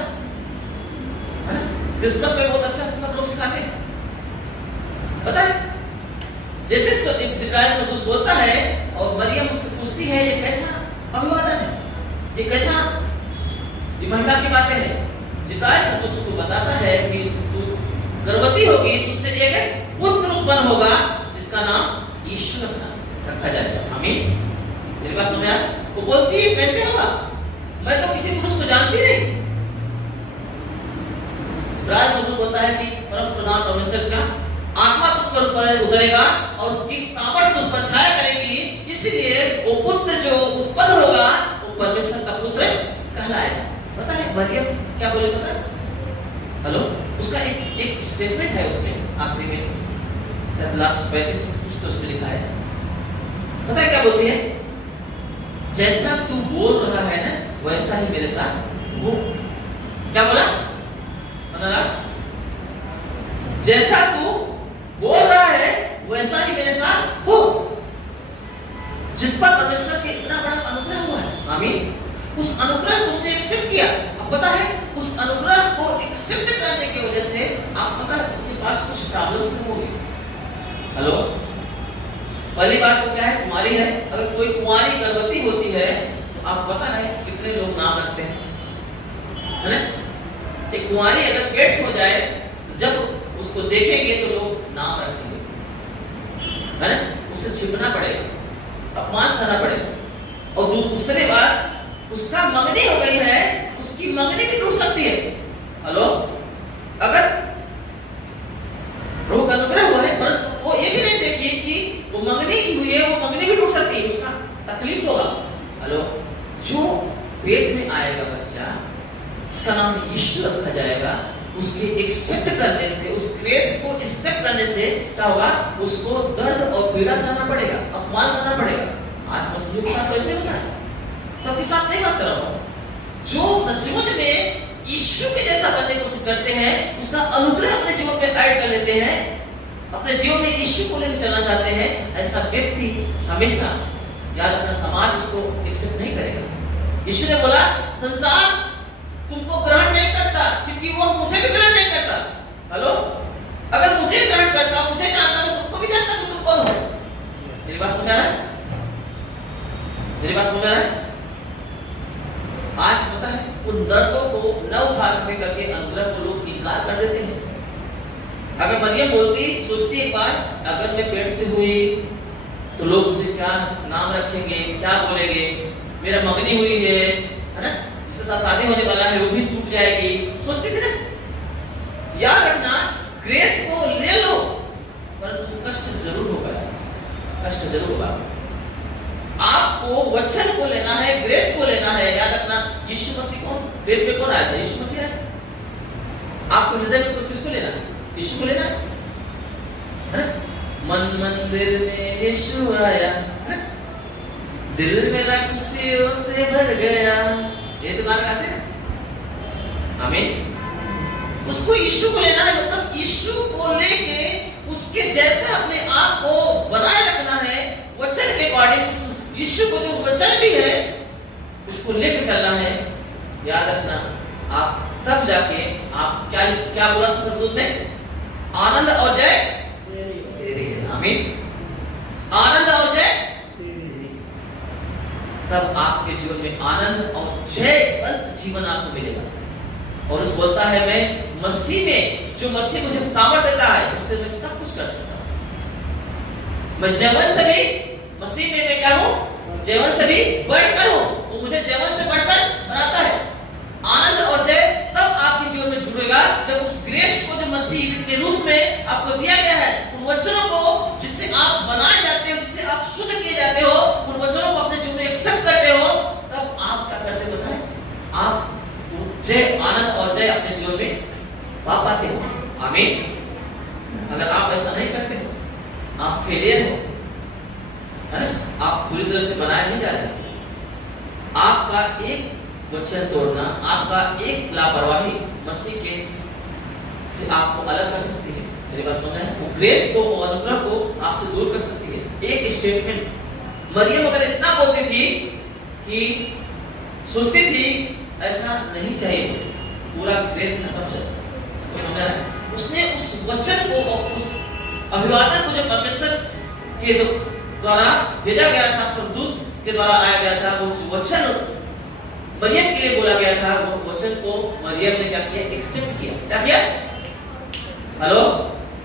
ना? क्रिसमस में बहुत अच्छा से सब लोग सिखाते हैं, पता है? जैसे जिब्राइल स्वर्गदूत बोलता है और मरियम उससे पूछती है, ये कैसा अभिवादन है, ये कैसा, ये महिमा की बातें हैं। जिब्राइल स्वर्गदूत उसको बताता है कि तू गर्भवती होगी, तुझसे एक पुत्र उत्पन्न होगा जिसका नाम यीशु रखा जाएगा। आमीन। मेरी बात समझ आ? वो बोलती है कैसे होगा? मैं तो किसी पुरुष को जानती नहीं। राजस्वरूप होता है कि परम प्रधान परमेश्वर का आत्मा तुझ पर उतरेगा और उसकी सामर्थ तुझ पर छाया करेगी, इसलिए वो पुत्र जो उत्पन्न होगा वो परमेश्वर का पुत्र कहलाएगा। पता है मरियम क्या बोले? पता है? हेलो, उसका एक स्टेटमेंट है उसमें आखिरी में, शायद लास्ट 35 कुछ तो उसमें लिखा है। पता है क्या बोलती है? जैसा तू बोल रहा है ना वैसा ही मेरे साथ हो। क्या बोला? जैसा तू बोल रहा है वैसा ही मेरे साथ हो। जिस पर परमेश्वर के इतना बड़ा अनुग्रह हुआ है। आमीन। उस अनुग्रह को उसने एक्सेप्ट किया। अब पता है उस अनुग्रह को एक्सेप्ट करने की वजह से आप पता है उसके पास कुछ प्रॉब्लम्स होंगे। हेलो, पहली बात तो क्या है? कुंवारी है। अगर कोई कुंवारी गर्भवती होती है तो आप पता है कितने लोग नाम रखते हैं, है ना? एक कुंवारी अगर पेट हो जाए तो जब उसको देखेंगे तो लोग नाम रखेंगे, है ना? उसे छिपना पड़ेगा, अपमान सहना पड़ेगा। और दूसरी बात, उसका मंगनी हो गई है, उसकी मंगनी भी टूट सकती है। हेलो, अगर प्रभु का अनुग्रह हुआ है परंतु वो ये भी नहीं देखिए कि वो मंगनी की हुई है, वो मंगनी भी टूट सकती है, उसका तकलीफ होगा। हेलो, जो पेट में आएगा बच्चा, इसका नाम यीशु रखा जाएगा, उसके एक्सेप्ट करने से, उस ग्रेस को एक्सेप्ट करने से क्या होगा? उसको दर्द और पीड़ा सहना पड़ेगा, अपमान सहना पड़ेगा। आज मसीहियों के साथ वैसे होता है, सबके साथ नहीं बात कर रहा हूं। जो सचमुच में यीशु के जैसा बनने की कोशिश करते हैं, उसका अनुग्रह अपने जीवन में ऐड कर लेते हैं, अपने जीवन में यीशु को लेकर चलना चाहते हैं, ऐसा व्यक्ति हमेशा याद रखना समाज उसको एक्सेप्ट नहीं करेगा। यीशु ने बोला संसार तुमको ग्रहण नहीं करता क्योंकि वो मुझे भी ग्रहण नहीं करता। हेलो, अगर मुझे ग्रहण करता, मुझे जानता तो तुमको भी जानता कि तुम कौन हो। मेरी बात समझ रहा है? मेरी बात समझ रहा है? आज पता है उन दर्दों को न उठा सके करके अनुग्रह को लोग इनकार कर देते हैं। अगर मरियम बोलती, सोचती एक बार, अगर मैं पेट से हुई तो लोग मुझे क्या नाम रखेंगे, क्या बोलेंगे, मेरा मंगनी हुई है ना, इसके साथ शादी होने वाला है, वो भी टूट जाएगी, सोचती थी ना। याद रखना, ग्रेस को ले लो, परंतु कष्ट जरूर होगा, कष्ट जरूर होगा। आपको वचन को लेना है, ग्रेस को लेना है। याद रखना, यीशु मसीह कौन, पेट पे कौन आया था? यीशु मसीह है। आपको हृदय में किसको लेना है? यीशु को लेना है। मन मंदिर में यीशु आया, दिल मेरा खुशियों से भर गया, ये तो गाना गाते हैं। आमीन। उसको यीशु को लेना है, मतलब यीशु को लेके उसके जैसे अपने आप को बनाए रखना है, वचन के अकॉर्डिंग। यीशु को जो वचन भी है उसको लेके चलना है। याद रखना, आप तब जाके आप क्या बोला सरदूत ने? आनंद और जय तेरी है। आमीन। आनंद और जय तेरी। तब आपके जीवन में आनंद और जय जीवन आपको मिलेगा। और उस बोलता है, मैं मसीह में, जो मसीह मुझे सामर्थ देता है, उससे मैं सब कुछ कर सकता हूं। मैं जयवंत से भी, मसीह में मैं क्या हूं? जयवंत से भी बढ़कर हूं। वो मुझे जयवंत से बढ़कर बनाता है। आनंद और जय तब आपके जीवन में जुड़ेगा जब उस ग्रेस को जो मसीह के रूप में आपको दिया गया है, उन वचनों को जिससे आप बनाए जाते हो, जिससे आप शुद्ध किए जाते हो, उन वचनों को अपने जीवन में एक्सेप्ट करते हो, तब आप क्या करते हो? बताएं, आप जय, आनंद और जय अपने जीवन में पा पाते हो। आमीन। अगर आप ऐसा नहीं करते हो, आप फेलियर हो, है ना? आप पूरी तरह से बनाए नहीं जा रहे। आपका एक वचन तोड़ना, आपका एक लापरवाही मसीह के से आपको अलग कर सकती है। मेरी बात समझ है? वो ग्रेस को, अनुग्रह को आपसे दूर कर सकती है। एक स्टेटमेंट, मरियम अगर इतना बोलती थी कि सोचती थी ऐसा नहीं चाहिए, पूरा ग्रेस खत्म हो जाता, वो समझ रहा है? उसने उस वचन को, उस अभिवादन को जो परमेश्वर के द्वारा भेजा गया था, स्वर्गदूत के द्वारा आया गया था, वो वचन मरियम के लिए बोला गया था, वो वचन को मरियम ने क्या किया? एक्सेप्ट किया। क्या किया? हेलो?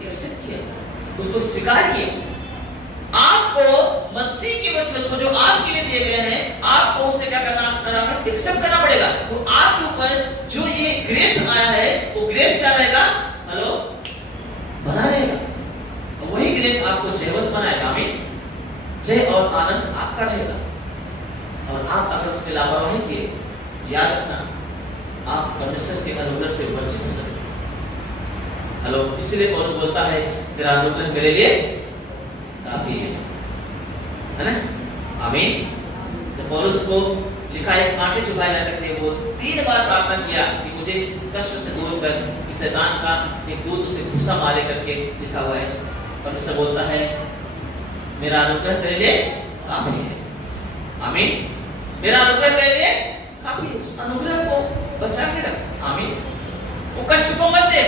एक्सेप्ट किया, उसको स्वीकार किया। आपको मसीह के वचन को जो आपके लिए दिए गए हैं, आपको उसे क्या करना है? एक्सेप्ट करना पड़ेगा। तो आपके ऊपर जो ये ग्रेस आया है, वो ग्रेस क्या रहेगा? हेलो? बना रहेगा। वही ग्रेस आपको जयवंत बनाएगा। आमीन। जय और आनंद आपका रहेगा। और आप अगर उसमें लापरवाही किए, याद रखना, आप परमेश्वर के अनुग्रह से वंचित हो सकते हैं। हेलो? इसलिए पौलुस बोलता है, तेरा अनुग्रह मेरे लिए काफी है ना? आमीन। तो पौलुस को लिखा, एक कांटे चुभाए जाते थे, वो 3 बार प्रार्थना किया कि मुझे इस कष्ट से दूर कर, इस शैतान का एक दूत उसे घुसा मारे करके लिखा हुआ है। परमेश्वर बोलता है, मेरा अनुग्रह तेरे लिए काफी है। आमीन। मेरा अनुग्रह तेरे लिए काफी है। उस अनुग्रह को बचा के रख। आमीन। वो कष्ट को मत दे,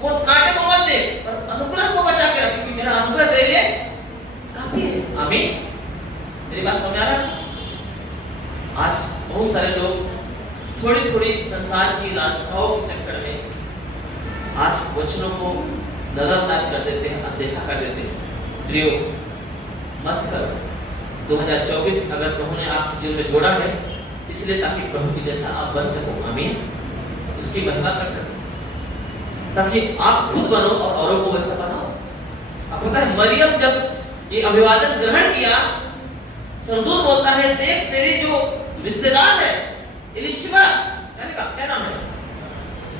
वो कांटे को मत दे, पर अनुग्रह को बचा के रख, क्योंकि मेरा अनुग्रह तेरे लिए काफी है। आमीन। मेरी बात समझ आ रहा है? आज बहुत सारे लोग थोड़ी थोड़ी संसार की लालसाओं के चक्कर में आज वचनों को नजरअंदाज कर देते हैं, अनदेखा कर देते हैं। प्रियो, मत करो। 2024 अगर प्रभु ने आपके जीवन में जोड़ा है, इसलिए ताकि प्रभु की जैसा आप बन सको। आमीन। उसकी महिमा कर सको, ताकि आप खुद बनो और औरों को वैसा बनाओ। आप पता है, मरियम जब ये अभिवादन ग्रहण किया, स्वर्गदूत बोलता है, देख तेरी जो रिश्तेदार है एलिशबा, क्या नाम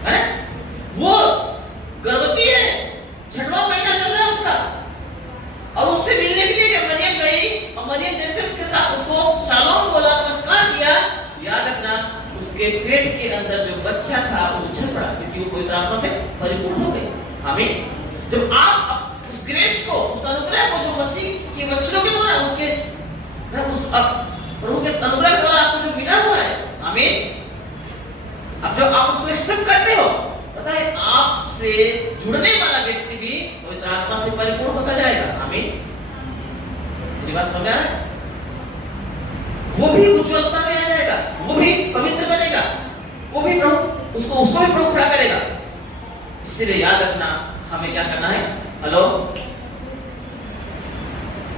है? वो गर्भवती है, 6वां महीना चल रहा है उसका, और उससे मिलने के लिए जब मरियम गई, और मरियम जैसे उसके साथ उसको शालोम बोला, नमस्कार किया, याद रखना उसके पेट के अंदर जो बच्चा था वो उछल पड़ा, क्योंकि वो पवित्र आत्मा से परिपूर्ण हो गई। आमीन। जब आप उस ग्रेस को, उस अनुग्रह को जो मसीह के वचनों के द्वारा, उसके उस प्रभु के अनुग्रह के द्वारा आपको जो मिला हुआ है, आमीन, अब जब आप उसको एक्सेप्ट करते हो, पता है आपसे जुड़ने वाला व्यक्ति भी पवित्र आत्मा से परिपूर्ण होता जाएगा। आमीन। मेरी बात समझ आ रहा है? वो भी उज्ज्वलता में आ जाएगा, वो भी पवित्र बनेगा, वो भी प्रभु उसको भी प्रभु खड़ा करेगा। इसलिए याद रखना, हमें क्या करना है? हेलो,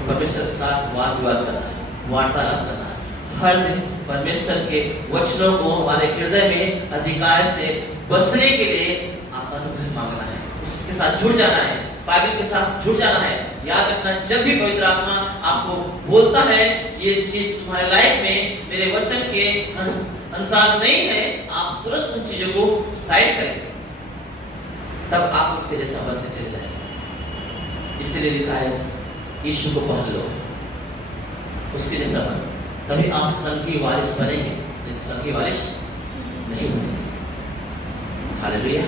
परमेश्वर के साथ वाद विवाद करना है, वार्तालाप करना है। हर दिन परमेश्वर के वचनों को हमारे हृदय में अधिकार से बसने के लिए आप अनुग्रह मांगना है, उसके साथ जुड़ जाना है, बाइबल के साथ जुड़ जाना है। याद रखना, जब भी पवित्र आत्मा आपको बोलता है ये चीज तुम्हारे लाइफ में मेरे वचन के अनुसार नहीं है, आप तुरंत उन चीजों को साइड करें, तब आप उसके जैसा बनते चले जाएंगे। इसलिए लिखा है यीशु को पहन लो, उसके जैसा बनो, तभी आप संघ की वारिस बनेंगे, नहीं तो संघ की वारिस नहीं बनेंगे। हालेलुया,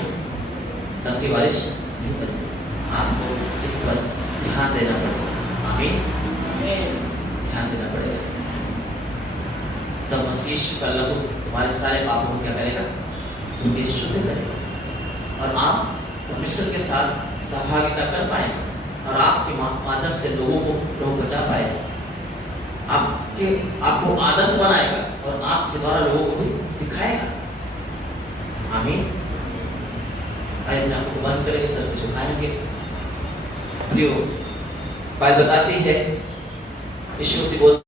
संघ की वारिस नहीं बनेंगे। आपको इस पर ध्यान देना पड़ेगा। आमीन, ध्यान देना पड़ेगा। तब मसीह यीशु का लहू तुम्हारे सारे पापों को क्या करेगा? तुम्हें शुद्ध करेगा और आप परमेश्वर के साथ सहभागिता कर पाएंगे और आपके माध्यम से लोग बचा पाएगा। आपको आदर्श बनाएगा और आपके द्वारा लोगों को भी सिखाएगा। आमीन। आइए आपको बंद करेंगे, सर को झुकाएंगे। प्रियो, बाइबल बताती है यीशु मसीह बोल